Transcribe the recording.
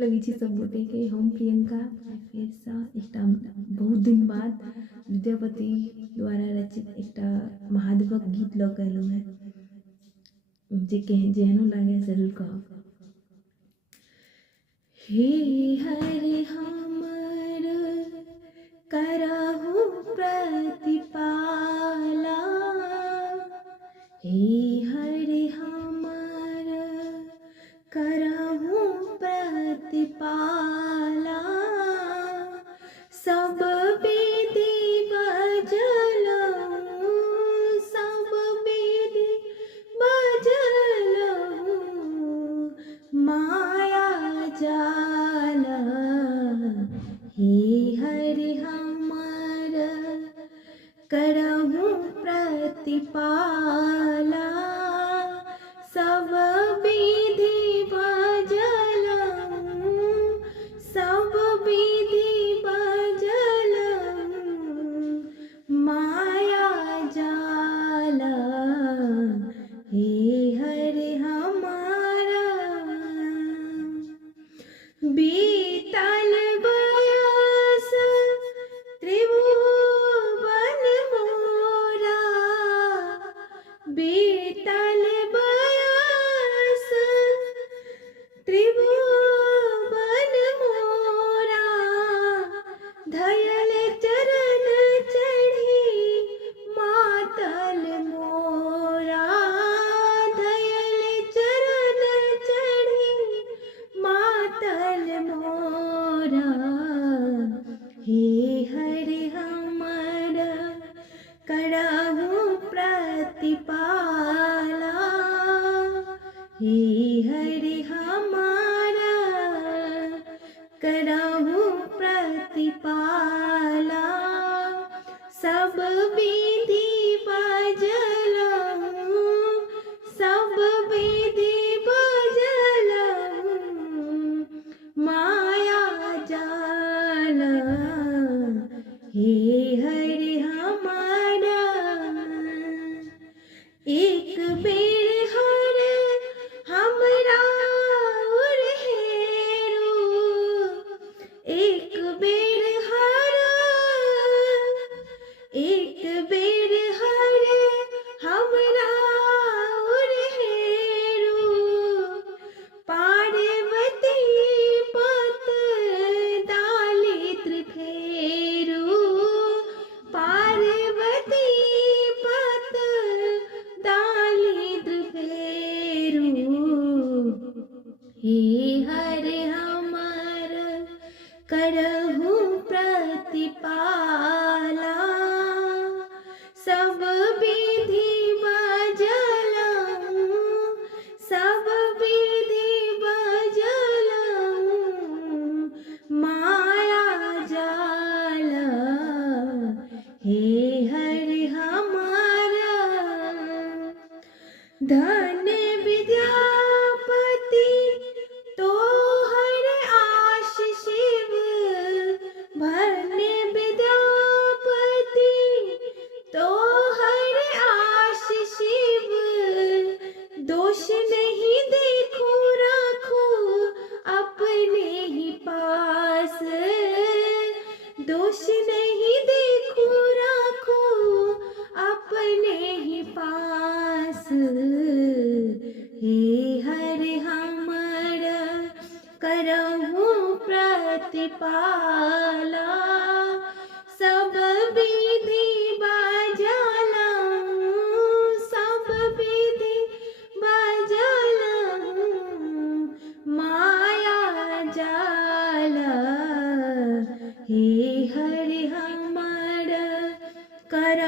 लगी छी सब गोटे के। हम प्रियंका फिर से एकटा बहुत दिन बाद विद्यापति द्वारा रचित एकटा महादेवक गीत लऽ कऽ एलहुँ हैं, जे जेहनो लागे जरूर कहब। हे हरि हमर करहु प्रतिपाला, हे हरि हमर करहु प्रतिपाला। सब विधि बजलहुँ, सब विधि बजलहुँ, माया जाल। हे हरि हमर करहु प्रतिपाला। सब विधि बजलहुँ, सब विधि बजलहुँ, माया जाल। हे हरि हमारा बीतल बयस त्रिभुवन मोरा, बीतल बयस त्रिभुवन मोरा। धयल चरण चढ़ी मातल मोरा, धयल चरण चढ़ी मातल मोरा। हे हरि हमर करहु प्रतिपाला, हे हरि हमारा करहु प्रतिपाला। सब विधि बजलहुँ, सब विधि बजलहुँ, माया जाल। हे हरि हमारा एक बेर हर हमरा उर हेरू, एक बेर हर, एक बेर हर हमरा उर हेरू। पार्वती पत दालित्र फेरू, पार्वती पत दालित्र फेरू। हे हरि हमर करहु प्रतिपाला। सब विधि बजलहुँ, सब विधि बजलहुँ, माया जाल। हे हरि हमारा धन विद्यापति तोहर आशीष शिव, धन विद्यापति तोहर आशीष शिव। दोष नहीं देखो राखो अपने ही पास, दोष नहीं देखो राखो अपने ही पास। हे हरि हमर करहु प्रतिपाला। सब विधि बजलहुँ, सब विधि बजलहुँ, माया जाल। हे हरि हमर कर